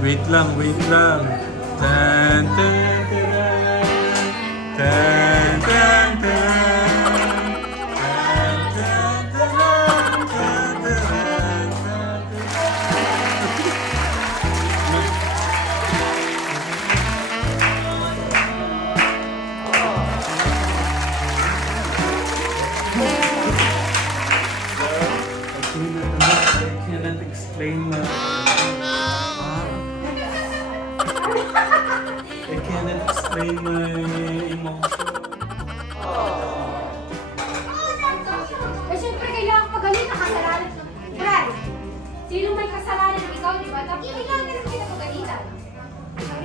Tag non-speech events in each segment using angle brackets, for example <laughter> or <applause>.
Wait lang, wait lang. Tan, tan. Tan, tan, explain my emotion. Eh, syempre, kailangan pagaling na kasalanan. Brad, sino may kasalanan ikaw, di ba? Tapos kailangan na rin kita pagalitan.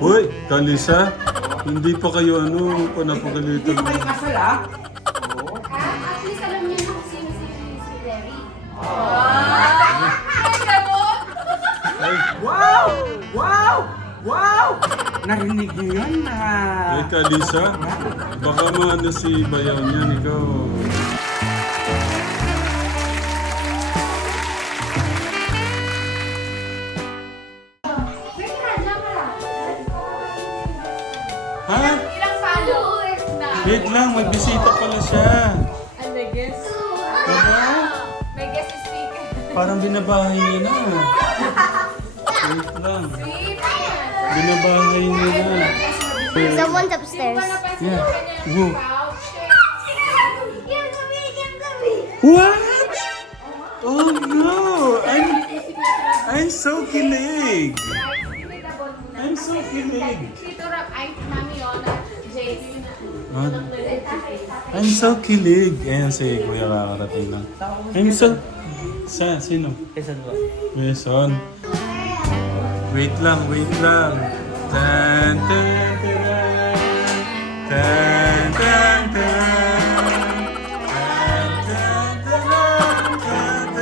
Uy, Kalisa, hindi pa kayo ano, Hindi panapagalitan ko kayo kasal Narinig niyo yun na... ay Kalisa, baka maano si Bayaw niyan, ikaw. Ha? Ilang followers na? Wait lang, may bisita pala siya. And may guest. Diba? May guest speaker. Parang binabahay niya na. Binabahay niya na. Someone's upstairs. ba Yeah. pouch? What? Oh no! I'm, I'm so kilig! I'm so kilig! I'm so kilig! Ayan si Kuya kakarating lang. I'm so... Sa, sino? Mason. Wait lang, wait lang. Tan, tan, taran. Tan, tan, taran. Tan, tan, taran. Tan,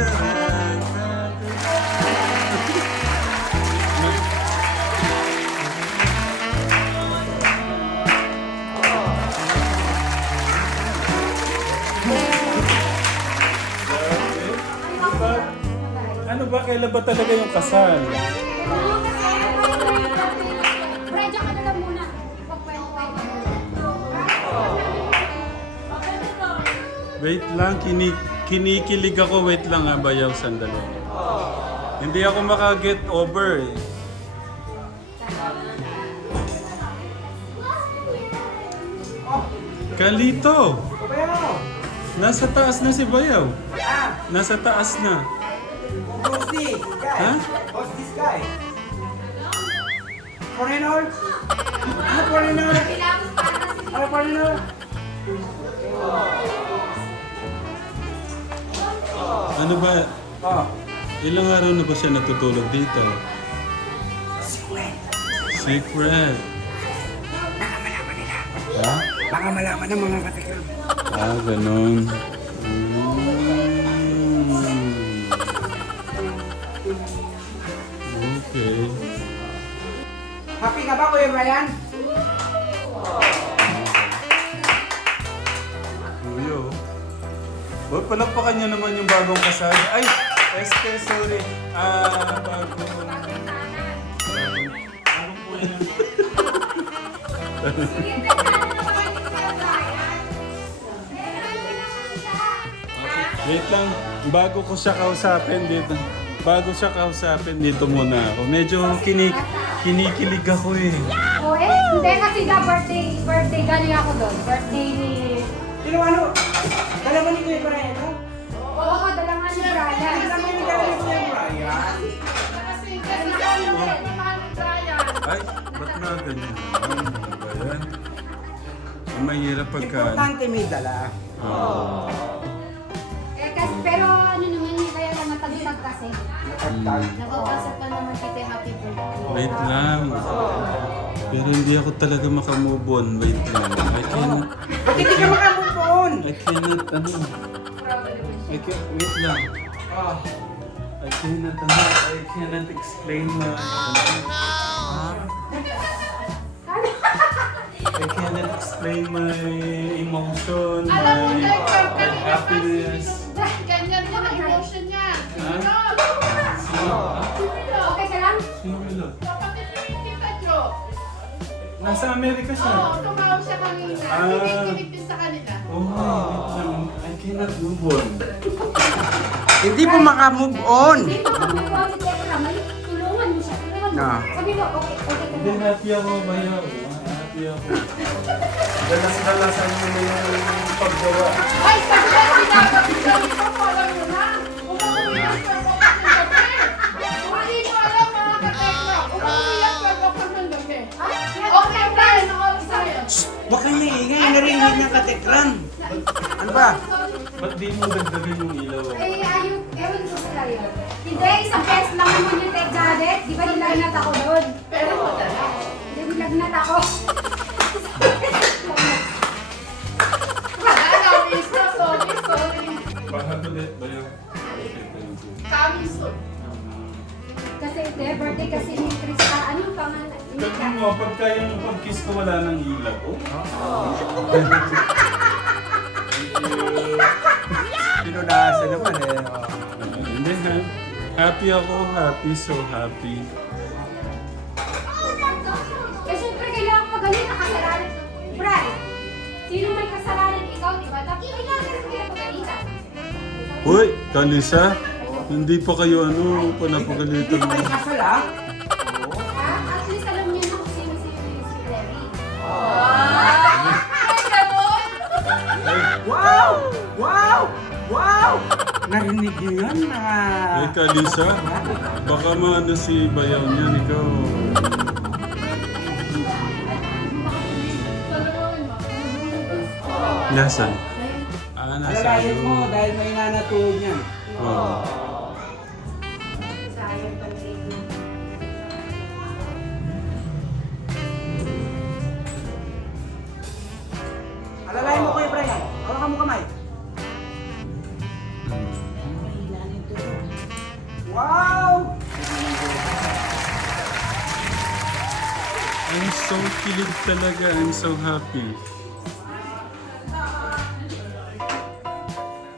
Ano? Ano ba? Kailan ba talaga yung kasal? Wait lang, kini kinikilig ako. Wait lang ha, bayaw sandali. Hindi ako makaget over eh. Kalito! Nasa taas na si Bayaw. Ah! Nasa taas na. Who's this guy? Huh? Who's this guy? Foreigner? Ah, foreigner! Ah, foreigner! Ano ba? Oh. Ilang araw na ba siya natutulog dito? Secret. Ha? Baka malaman ng mga katikram. Ah, ganun. Mm. Okay. Happy ka ba, Kuya Brian? Uy, palakpakan niyo naman yung bagong kasal. Ay! SK, sorry. Ah, bago. Bagong, bagong po yan. Wait lang, bago ko siya kausapin dito. Bago siya kausapin dito muna ako. Medyo kinik kinikilig ako eh. O eh, hindi kasi na birthday, birthday galing ako doon. Birthday ni... Sino ano? Dalawa ni Kuya Brian, no? Oo, kadala nga ni Brian. Dalawa ni Kuya Brian. Ay, ba't na ganyan? Ano ba yan? Ang mahirap pagka... Importante may dala. Oo. Eh, kasi, pero ano naman yun, kaya lang matagsag kasi. Nakapasok pa naman kita happy birthday. Wait lang. Pero hindi ako talaga makamove on. Wait lang. I cannot... I cannot... Ano? I can't... Wait lang. Oh. I cannot... Ano? I cannot explain my... I cannot explain my emotion, Alam mo, my, my happiness. Ganyan yung emotion niya. Ha? Sino? Okay ka lang? Sino yun? Kapatid Nasa Amerika siya. Oo, tumawag siya kanina. Ah. Kinikimit sa kanila. Oh, wait lang. I cannot move on. Hindi po makamove on. Hindi si Tekra, may tulungan mo siya. Tulungan mo. Ah. Sabi mo, okay, okay ka Hindi, na. happy ako, bayaw. Happy ako. Dalas-dalasan mo na yung paggawa. Ay, saglit! Pinapagod ka nito. Alam mo na. Umuuwiyak ka pa ng gabi. Hindi mo alam mga katekla. Umuuwiyak ka Baka naingay, narinig ng katekram. Ano ba? Ba't di mo dagdagan yung ilaw? Eh, ayaw, ewan ko sa layo. Hindi, isang beses lang naman yung Tek Janet. Di ba nilagnat ako doon? Pero madala. Hindi, nilagnat ako. Kasi ito, birthday kasi ni Tignan mo, pagka yung pag-kiss ko wala nang ilaw. Oh, <laughs> Pinunasan naman eh. oh. Hindi, ha- happy ako. Happy, so happy. Eh, syempre, kailangan magaling na kasalanan. Brad, sino may kasalanan? Ikaw, di ba? Tapos, kailangan rin kaya pagalitan. Kalisa, hindi pa kayo ano, Hindi panapagalitan pa mo. kayo Wow! Wow! Wow! <laughs> Narinig niyo yun, mga... Ay, Kalisa, baka maano si bayaw niyan, ikaw. Nasaan? Ah, nasa Alalayan mo dahil may nanatulog niyan. Oh. Kilig talaga. I'm so happy.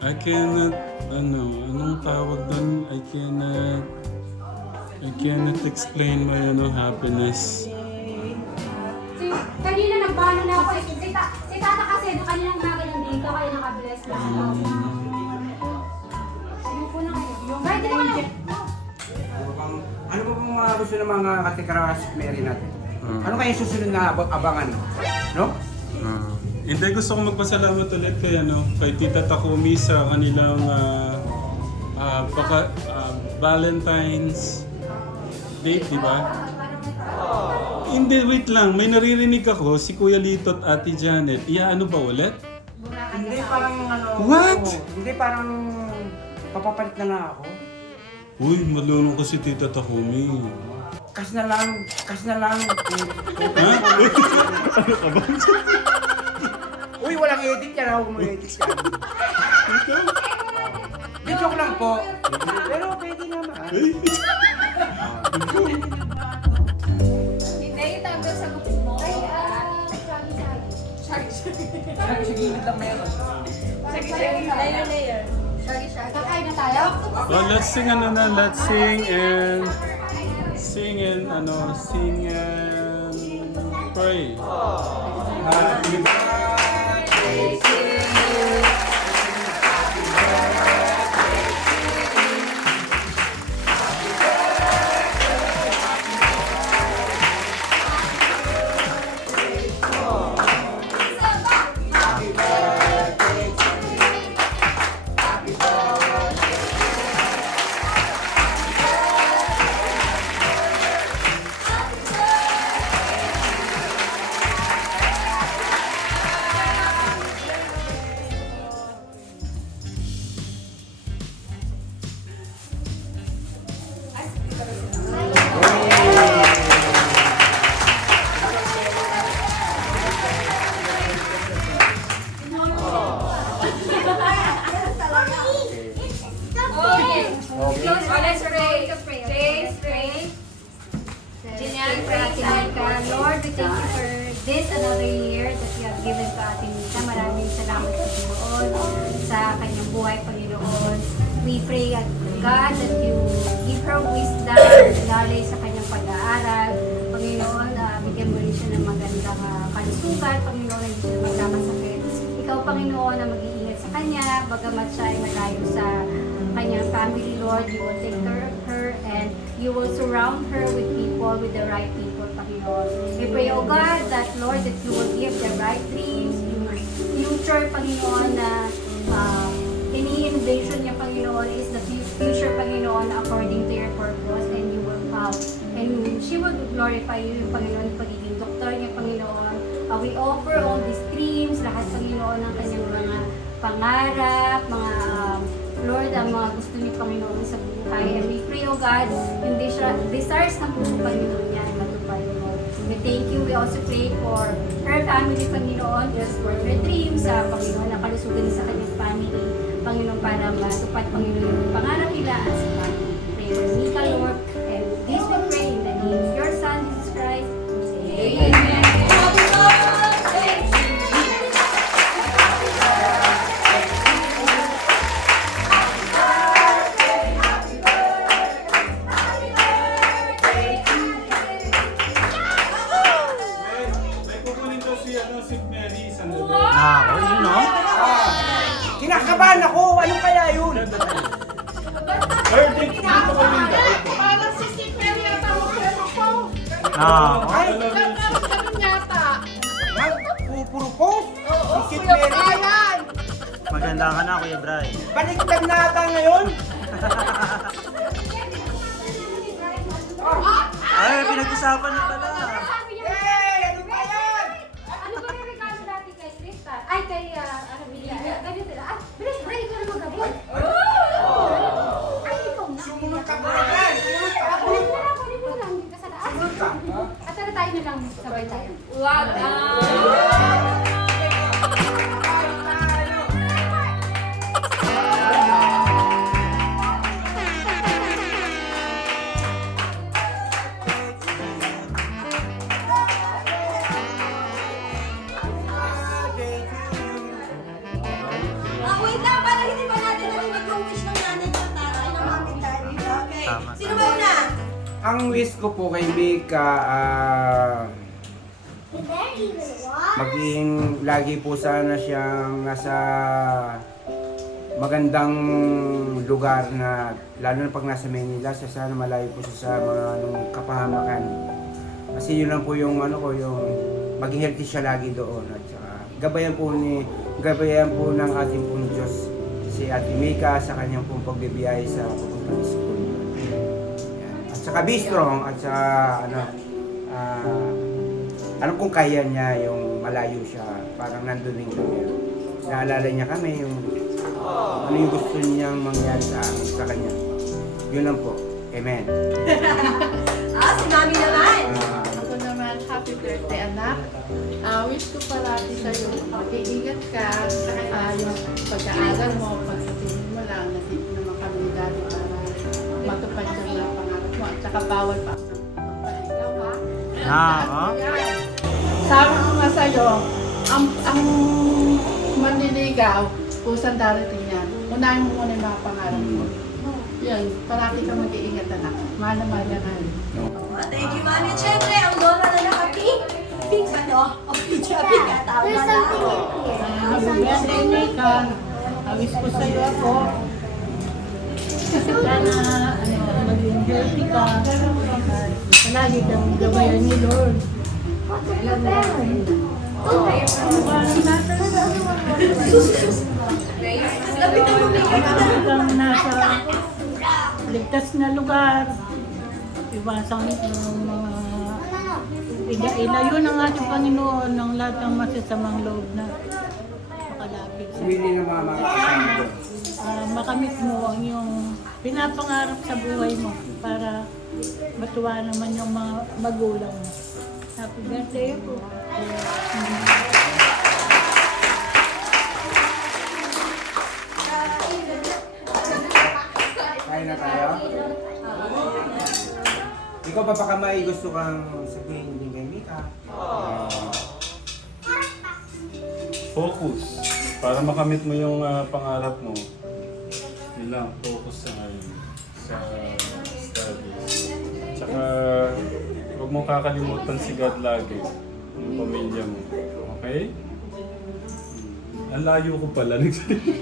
I cannot, ano, anong tawag doon? I cannot, I cannot explain my, ano, happiness. Si, kanina nagbano na ako. eh. Si, ta, si tata kasi, nung kanina umaga nandito, kaya naka-bless na ako. Ano dito na. Ano bang, ano ba bang mga gusto ng mga katikras Mary natin? Ah. Ano kaya yung susunod na ab- abangan? No? Ah. hindi, gusto kong magpasalamat ulit kay, ano, kay Tita Takumi sa kanilang ah, ah, baka, ah, Valentine's date, di ba? Hindi, wait lang. May naririnig ako, si Kuya Lito at Ate Janet. Iya, ano ba ulit? Hindi parang ano... What? Hindi parang papapalit na lang ako. Uy, malulong ko si Tita Takumi. Kas na lang, kas na lang. Ha? ano ka ba? Uy, walang edit yan. Huwag mo edit yan. Di <laughs> joke lang po. Pero pwede naman. Ay, Hindi, itago sa gupit mo. Ay, ah, sabi sabi. Sabi sa gilid lang meron. Sige, sige. Layer, layer. Kakain na tayo? well, let's sing ano na. Let's sing and... Sing and ano, sing and pray. Happy birthday thank you for this another year that you have given to ating Nita. Maraming salamat sa Panginoon sa kanyang buhay, Panginoon. We pray, at God, that you give her wisdom, lalo sa kanyang pag-aaral. Panginoon, uh, bigyan mo rin siya ng maganda kalusugan, Panginoon, hindi siya magkakasakit. Ikaw, Panginoon, na mag-iingat sa kanya, bagamat siya ay malayo sa kanyang family, Lord, you will take care of her and you will surround her with people, with the right people, Panginoon. We pray, O God, that Lord, that you will give the right dreams, yung future, Panginoon, na um, ini-envision niya, Panginoon, is the fu- future, Panginoon, according to your purpose, and you will um, and she will glorify you, Panginoon, pagiging doktor niya, Panginoon. Uh, we offer all these dreams, lahat, Panginoon, ng kanyang mga pangarap, mga um, Lord, ang mga gusto niyo, Panginoon, sa buhay. And we pray, O God, yung desire- desires ng puso, Panginoon niya, thank you. We also pray for her family, Panginoon, just for her dreams, sa Panginoon, na kalusugan sa kanyang family, Panginoon, para matupad, Panginoon, yung pangarap nila Nako. Ay, ganun yata. Pupuro po. Oo, Kuya. Brian. Maganda ka na, Kuya Bray. Baliktad na ata ngayon. Ay, pinag-usapan na pala. Sabay tayo. Wow! Ah, wait lang, para hindi pa natin narinig yung wish ng nanay ng tatay ng mami daddy. Okay. Tama. Sino ba una? Ang wish ko po kay Mika, ah, maging lagi po sana siyang nasa magandang lugar na lalo na pag nasa Manila, sa sana malayo po siya sa mga anong kapahamakan. Kasi yun lang po yung ano ko, yung maging healthy siya lagi doon at saka gabayan po ni gabayan po ng ating pong Diyos si Ate Mika sa kanyang pong pagbibiyahe sa papuntang school. At saka be strong at saka ano ah alam kong kaya niya yung malayo siya parang nandun din kami. Naalala niya kami yung ano yung gusto niyang mangyari sa amin sa kanya. Yun lang po. Amen. <laughs> Ah, si mami naman. Ah, Ako naman, happy birthday anak. Ah, wish ko parati sa'yo, mag-iingat ka. Ah, yung pag-aaral mo, pagsasabihin mo lang, nandito naman kami dati para matupad yung mga pangarap mo. At saka bawal pa ang magpaligaw, ha? Nako. Sabi ko nga sa'yo, ang, ang manliligaw, kusang darating yan. Unahin mo muna yung mga pangarap mo. Yan, parati ka mag-iingat anak. Mahal na mahal na. Ah, Thank you, mami. At syempre, ang lola na naka-pink. Pink ano? O, pink siya, pink ka. Tama There's na. Happy birthday, Mika. Awis ko sa'yo ako. Sana, ano, maging healthy ka. Palagi kang gabayan ni Lord. Parang nasa ligtas na lugar. Iwasan yung mga Ila- ilayo ng ating Panginoon ng lahat ng masasamang loob na makalapit sa ko. Ah, makamit mo ang iyong pinapangarap sa buhay mo para matuwa naman yung mga magulang mo. Happy birthday po. Kain na tayo? Ikaw pa baka may gusto kang sabihin din kay Mika? Focus. Para makamit mo yung ah, pangarap mo. Yun lang, focus sa ngayon. Sa studies. Mong kakalimutan si God lagi. Yung pamilya mo. Okay? Ang layo ko pala.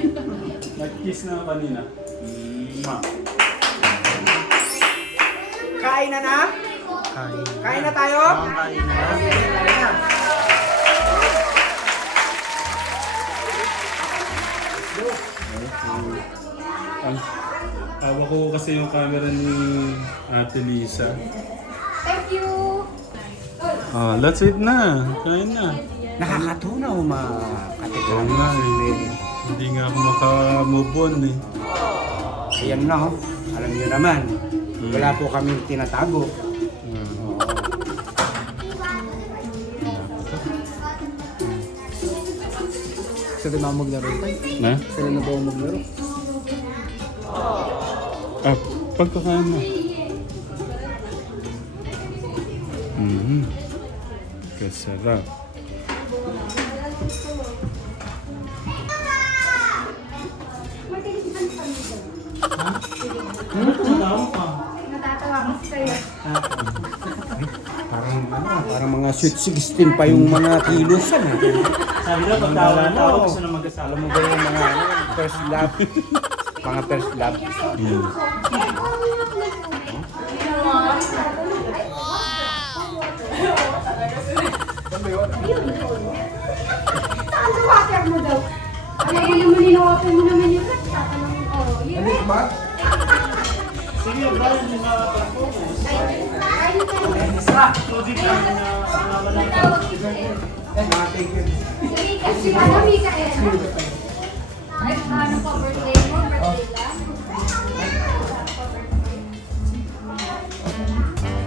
<laughs> Nag-kiss na kanina. Mwah. Kain na na? Kain. Kain na tayo? Kain na. Ang hawak ko kasi yung camera ni Ate Lisa. You! Ah, let's eat na. Kain na. Nakakatunaw mga Oo kategram. nga eh. Hindi nga ako makamove on eh. Ayan na oh. Alam niyo naman, wala po kami tinatago. Ah. Sila na maglaro tayo. Na? Sila na ba maglaro? Ah, pagkakain mo. Mhm. Kasarap. Natatawa ko sa'yo. Parang ano, parang mga sweet 16 pa yung mga kilos yan. ah. Sabi daw, pag tawa na tao, gusto na Alam magkasama. mo ba yung mga ano, first love? Mga first love. Alam mo naman, in-open mo naman yung rat. Tatanong ko. Yun. Sige, Brian, hindi makapag-focus. Kain tayo. Tubig lang na. Tawag kita eh. Sige, kasi ano, Mikael? Ay, ano pa, birthday mo? Birthday lang? Uy.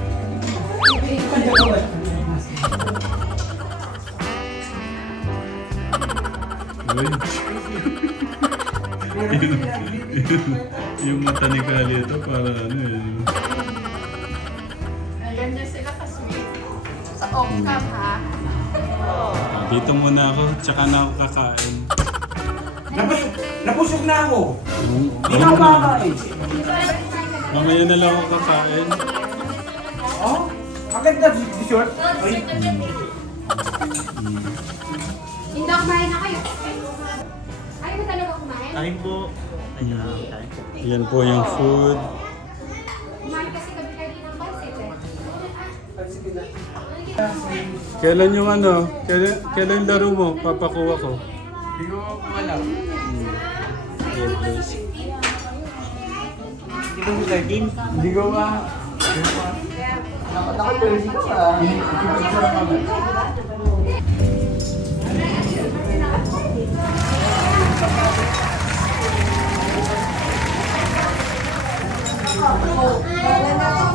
Yung mata ni Kalito para ano eh. Ganyan sila ka-sweet. Sa off-cam ha. Ah, Dito muna ako, tsaka na ako kakain. Nabusog na ako. Hmm, Hindi na ako makakain. Mamaya na lang ako kakain. Oh, agad na si short. Hindi ako kumain na kayo. Ayaw mo talaga kumain? Kain po. Yan po yung food. Kailan yung ano? Kailan, kailan yung laro mo? Papakuha ko. Hindi ko alam. Hindi ko game. Hindi ko ma... Naka-jersey ka Wala na